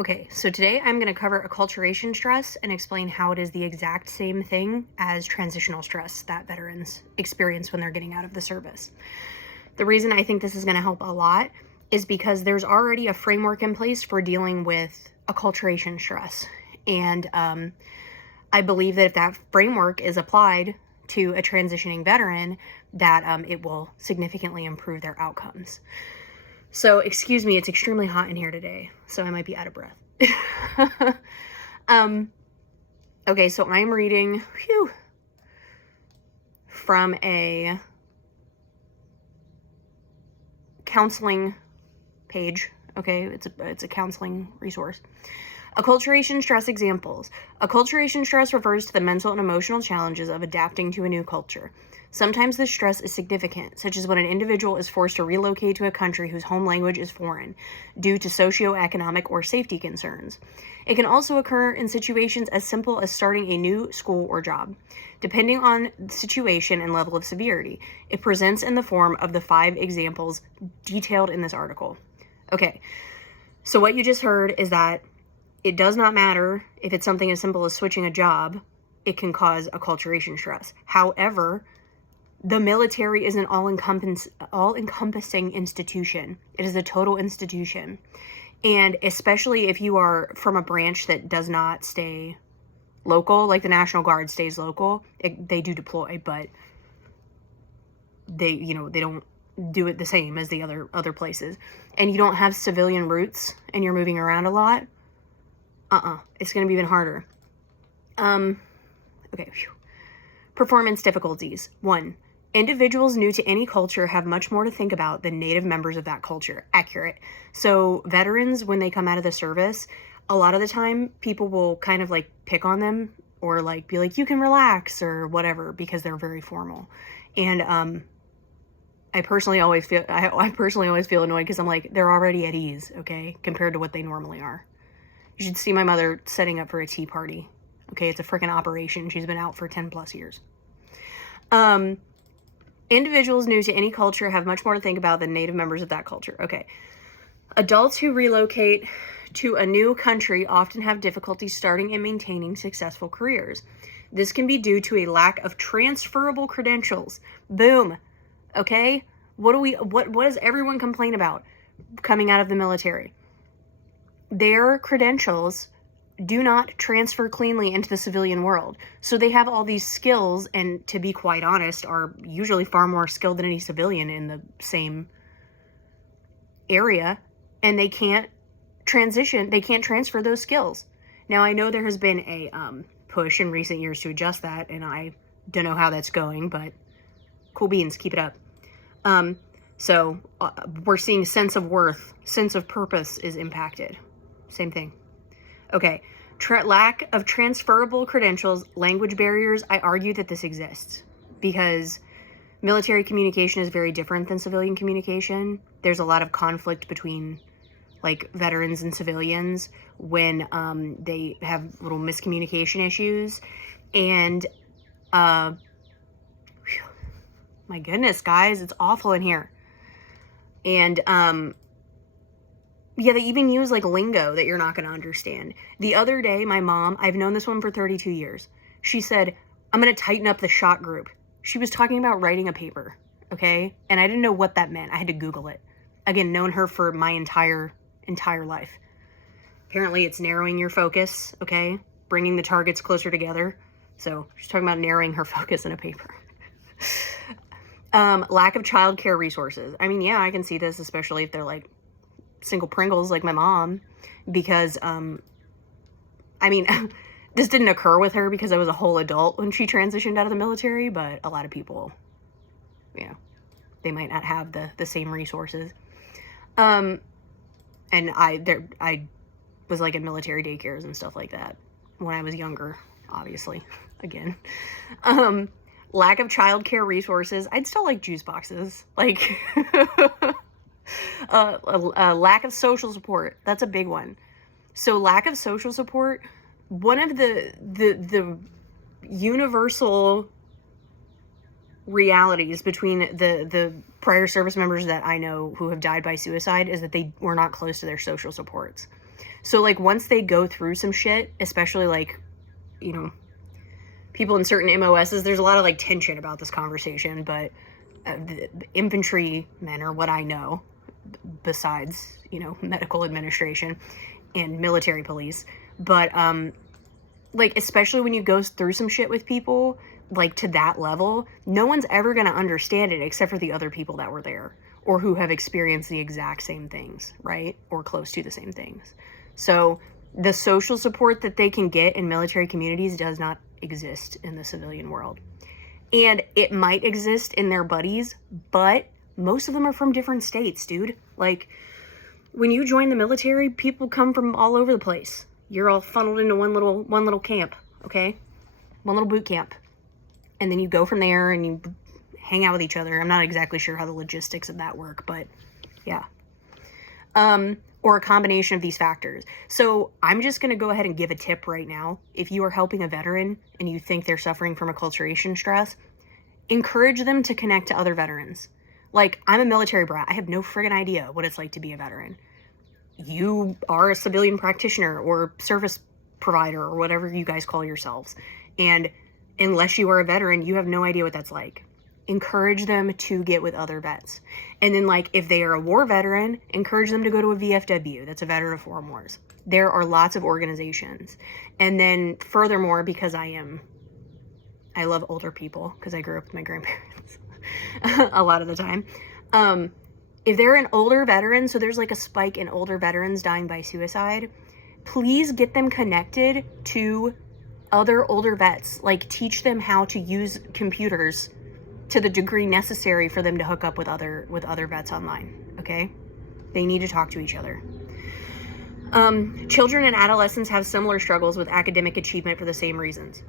Okay, so today I'm going to cover acculturation stress and explain how it is the exact same thing as transitional stress that veterans experience when they're getting out of the service. The reason I think this is going to help a lot is because there's already a framework in place for dealing with acculturation stress. And I believe that if that framework is applied to a transitioning veteran, that it will significantly improve their outcomes. So, excuse me, it's extremely hot in here today, so I might be out of breath. Okay, so I'm reading from a counseling page. Okay, it's a counseling resource. Acculturation stress examples. Acculturation stress refers to the mental and emotional challenges of adapting to a new culture. Sometimes this stress is significant, such as when an individual is forced to relocate to a country whose home language is foreign, due to socioeconomic or safety concerns. It can also occur in situations as simple as starting a new school or job. Depending on the situation and level of severity, it presents in the form of the 5 examples detailed in this article. Okay, so what you just heard is that it does not matter if it's something as simple as switching a job, it can cause acculturation stress. However, the military is an all-encompassing institution. It is a total institution. And especially if you are from a branch that does not stay local, like the National Guard stays local, they do deploy, but they don't do it the same as the other places. And you don't have civilian roots and you're moving around a lot, it's going to be even harder. Okay. Performance difficulties. 1. Individuals new to any culture have much more to think about than native members of that culture. Accurate. So veterans, when they come out of the service, a lot of the time people will kind of like pick on them or like be like, you can relax or whatever, because they're very formal. And I personally always feel annoyed because I'm like, they're already at ease, okay, compared to what they normally are. You should see my mother setting up for a tea party. Okay, it's a freaking operation. She's been out for 10 plus years. Individuals new to any culture have much more to think about than native members of that culture. Okay. Adults who relocate to a new country often have difficulty starting and maintaining successful careers. This can be due to a lack of transferable credentials. Boom. Okay? What does everyone complain about coming out of the military? Their credentials do not transfer cleanly into the civilian world. So they have all these skills, and to be quite honest, are usually far more skilled than any civilian in the same area, and they can't transfer those skills. Now, I know there has been a push in recent years to adjust that, and I don't know how that's going, but cool beans, keep it up. So we're seeing sense of worth, sense of purpose is impacted. Same thing. Okay, lack of transferable credentials, language barriers. I argue that this exists because military communication is very different than civilian communication. There's a lot of conflict between like veterans and civilians when they have little miscommunication issues. And my goodness, guys, it's awful in here. And yeah, they even use like lingo that you're not going to understand. The other day, my mom, I've known this woman for 32 years. She said, I'm going to tighten up the shot group. She was talking about writing a paper, okay? And I didn't know what that meant. I had to Google it. Again, known her for my entire life. Apparently, it's narrowing your focus, okay? Bringing the targets closer together. So she's talking about narrowing her focus in a paper. Lack of childcare resources. I mean, yeah, I can see this, especially if they're like single Pringles like my mom, because I mean this didn't occur with her because I was a whole adult when she transitioned out of the military, but a lot of people, they might not have the same resources. And I was like in military daycares and stuff like that when I was younger, obviously. Again, lack of childcare resources. I'd still like juice boxes, like lack of social support. That's a big one. So lack of social support, one of the universal realities between the prior service members that I know who have died by suicide is that they were not close to their social supports. So, like, once they go through some shit, especially, like, you know, people in certain MOSs, there's a lot of, like, tension about this conversation, but the infantrymen are what I know, besides, you know, medical administration and military police. But, like, especially when you go through some shit with people, like, to that level, no one's ever going to understand it except for the other people that were there or who have experienced the exact same things, right? Or close to the same things. So the social support that they can get in military communities does not exist in the civilian world. And it might exist in their buddies, but most of them are from different states, dude. Like, when you join the military, people come from all over the place. You're all funneled into one little camp, okay? One little boot camp. And then you go from there and you hang out with each other. I'm not exactly sure how the logistics of that work, but yeah. Or a combination of these factors. So I'm just going to go ahead and give a tip right now. If you are helping a veteran and you think they're suffering from acculturation stress, encourage them to connect to other veterans. Like, I'm a military brat. I have no friggin' idea what it's like to be a veteran. You are a civilian practitioner or service provider or whatever you guys call yourselves. And unless you are a veteran, you have no idea what that's like. Encourage them to get with other vets. And then, like, if they are a war veteran, encourage them to go to a VFW. That's a Veteran of Foreign Wars. There are lots of organizations. And then furthermore, because I love older people because I grew up with my grandparents a lot of the time. If they're an older veteran, so there's like a spike in older veterans dying by suicide, please get them connected to other older vets. Like, teach them how to use computers to the degree necessary for them to hook up with other vets online, okay? They need to talk to each other. Children and adolescents have similar struggles with academic achievement for the same reasons.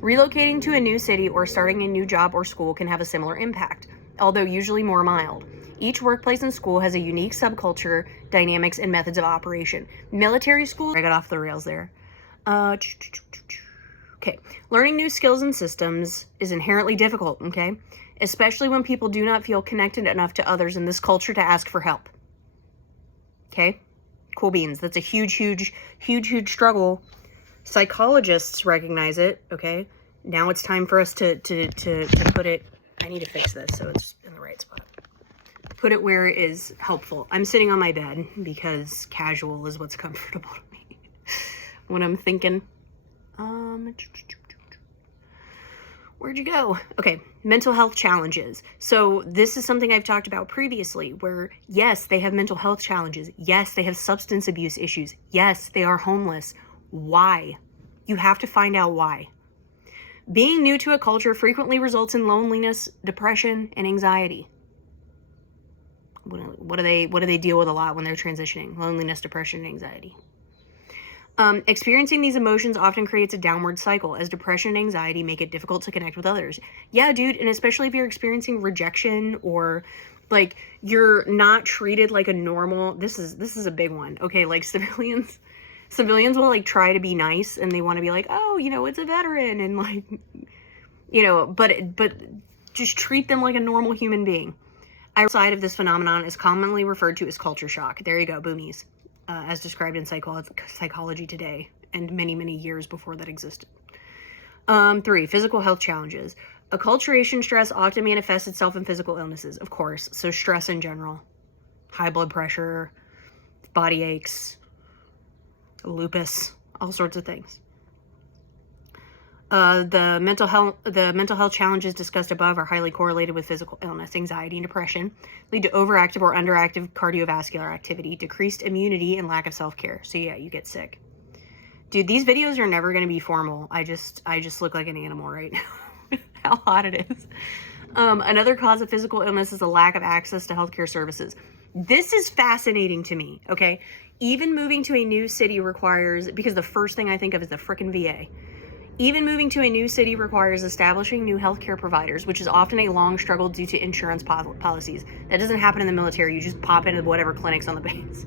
Relocating to a new city or starting a new job or school can have a similar impact, although usually more mild. Each workplace and school has a unique subculture, dynamics, and methods of operation. Military schools... I got off the rails there. Okay. Learning new skills and systems is inherently difficult, okay? Especially when people do not feel connected enough to others in this culture to ask for help. Okay? Cool beans. That's a huge struggle. Psychologists recognize it, okay? Now it's time for us to put it... I need to fix this so it's in the right spot. Put it where it is helpful. I'm sitting on my bed because casual is what's comfortable to me when I'm thinking. Where'd you go? Okay, mental health challenges. So this is something I've talked about previously where, yes, they have mental health challenges. Yes, they have substance abuse issues. Yes, they are homeless. Why? You have to find out why. Being new to a culture frequently results in loneliness, depression, and anxiety. What do they deal with a lot when they're transitioning? Loneliness, depression, and anxiety. Experiencing these emotions often creates a downward cycle as depression and anxiety make it difficult to connect with others. Yeah, dude, and especially if you're experiencing rejection or like you're not treated like a normal, this is a big one. Okay, like civilians will like try to be nice and they want to be like, oh, you know, it's a veteran and like, you know, but just treat them like a normal human being. Outside of this phenomenon is commonly referred to as culture shock. There you go, boomies. As described in Psychology Today and many years before that existed. 3, physical health challenges. Acculturation stress often manifests itself in physical illnesses, of course. So stress in general, high blood pressure, body aches, lupus, all sorts of things. The mental health challenges discussed above are highly correlated with physical illness, anxiety, and depression, lead to overactive or underactive cardiovascular activity, decreased immunity, and lack of self-care. So yeah, you get sick. Dude, these videos are never going to be formal. I just look like an animal right now. How hot it is. Another cause of physical illness is a lack of access to healthcare services. This is fascinating to me, okay? Even moving to a new city requires, because the first thing I think of is the frickin' VA. Even moving to a new city requires establishing new healthcare providers, which is often a long struggle due to insurance policies. That doesn't happen in the military. You just pop into whatever clinics on the base.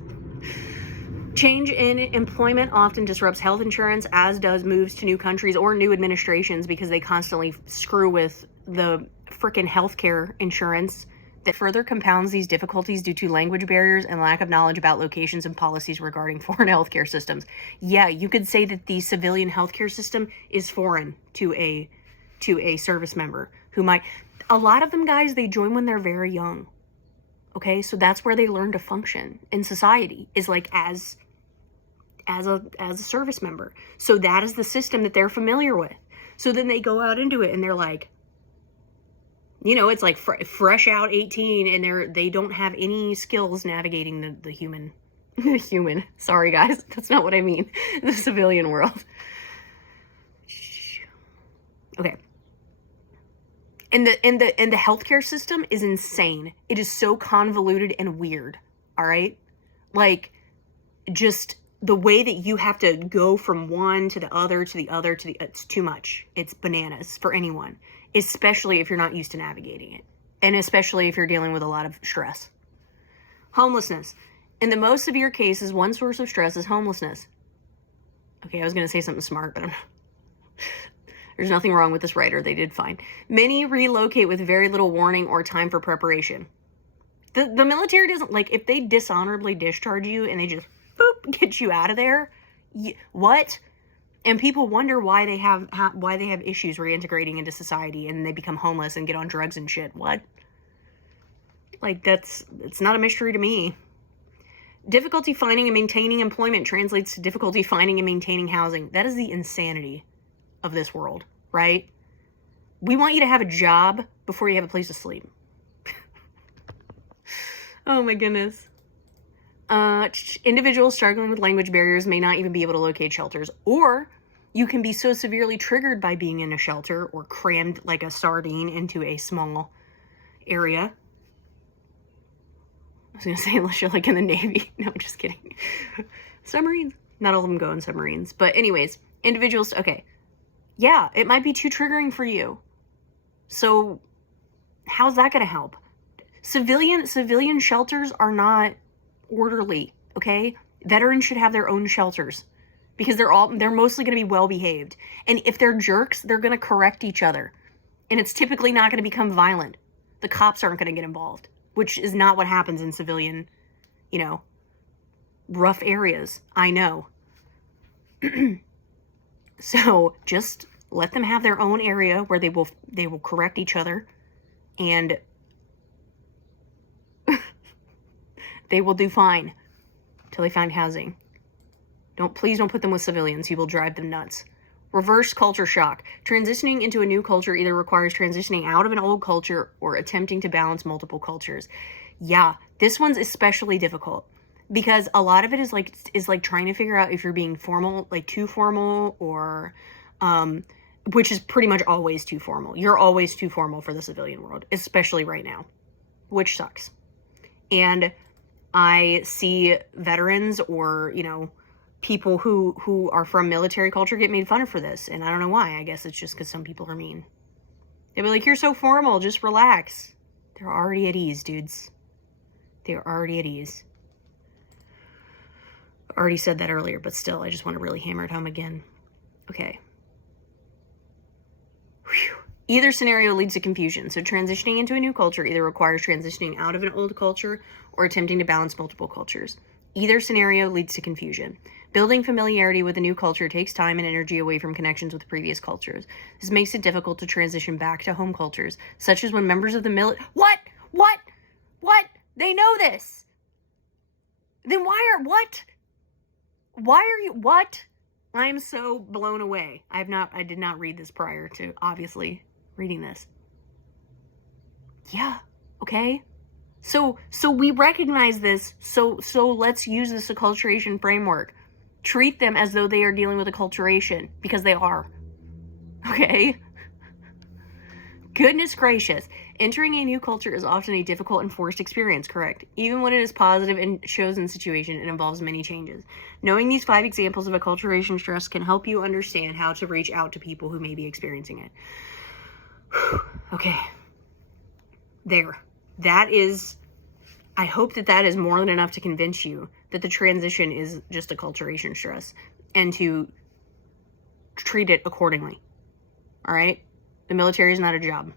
Change in employment often disrupts health insurance, as does moves to new countries or new administrations because they constantly screw with the frickin' healthcare insurance that further compounds these difficulties due to language barriers and lack of knowledge about locations and policies regarding foreign healthcare systems. Yeah, you could say that the civilian healthcare system is foreign to a service member who might, a lot of them, guys, they join when they're very young. Okay, so that's where they learn to function in society, is like as a service member. So that is the system that they're familiar with. So then they go out into it and they're like, you know, it's like fresh out 18, and they don't have any skills navigating the human, sorry guys, that's not what I mean, the civilian world. Okay. And the healthcare system is insane. It is so convoluted and weird. All right? Like, just the way that you have to go from one to the other, it's too much. It's bananas for anyone, especially if you're not used to navigating it. And especially if you're dealing with a lot of stress. Homelessness. In the most severe cases, one source of stress is homelessness. Okay, I was going to say something smart, but I'm not. There's nothing wrong with this writer. They did fine. Many relocate with very little warning or time for preparation. The military doesn't, like, if they dishonorably discharge you and they just, boop, get you out of there, what? And people wonder why they have issues reintegrating into society, and they become homeless and get on drugs and shit. What? Like, it's not a mystery to me. Difficulty finding and maintaining employment translates to difficulty finding and maintaining housing. That is the insanity of this world, right? We want you to have a job before you have a place to sleep. Oh my goodness. Individuals struggling with language barriers may not even be able to locate shelters, or you can be so severely triggered by being in a shelter or crammed like a sardine into a small area. I was going to say, unless you're like in the Navy. No, I'm just kidding. Submarines. Not all of them go in submarines. But anyways, individuals, okay. Yeah, it might be too triggering for you. So how's that going to help? Civilian shelters are not orderly, okay? Veterans should have their own shelters because they're mostly going to be well behaved. And if they're jerks, they're going to correct each other. And it's typically not going to become violent. The cops aren't going to get involved, which is not what happens in civilian, rough areas. I know. So just let them have their own area where they will correct each other, and they will do fine till they find housing. Please don't put them with civilians. You will drive them nuts. Reverse culture shock. Transitioning into a new culture either requires transitioning out of an old culture or attempting to balance multiple cultures. Yeah, this one's especially difficult because a lot of it is like trying to figure out if you're being formal, like too formal, or which is pretty much always too formal. You're always too formal for the civilian world, especially right now, which sucks. And I see veterans or, people who are from military culture get made fun of for this. And I don't know why. I guess it's just because some people are mean. They'll be like, you're so formal, just relax. They're already at ease, dudes. They're already at ease. I already said that earlier, but still, I just want to really hammer it home again. Okay. Whew. Either scenario leads to confusion. So transitioning into a new culture either requires transitioning out of an old culture or attempting to balance multiple cultures. Either scenario leads to confusion. Building familiarity with a new culture takes time and energy away from connections with previous cultures. This makes it difficult to transition back to home cultures, such as when members of the military... What? They know this. Then what? Why are you... What? I am so blown away. I did not read this prior to, obviously, reading this. Yeah, okay. So we recognize this, so let's use this acculturation framework. Treat them as though they are dealing with acculturation, because they are. Okay? Goodness gracious. Entering a new culture is often a difficult and forced experience, correct? Even when it is positive and chosen situation, it involves many changes. Knowing these 5 examples of acculturation stress can help you understand how to reach out to people who may be experiencing it. Okay. There. That is, I hope that is more than enough to convince you that the transition is just acculturation stress and to treat it accordingly. All right? The military is not a job.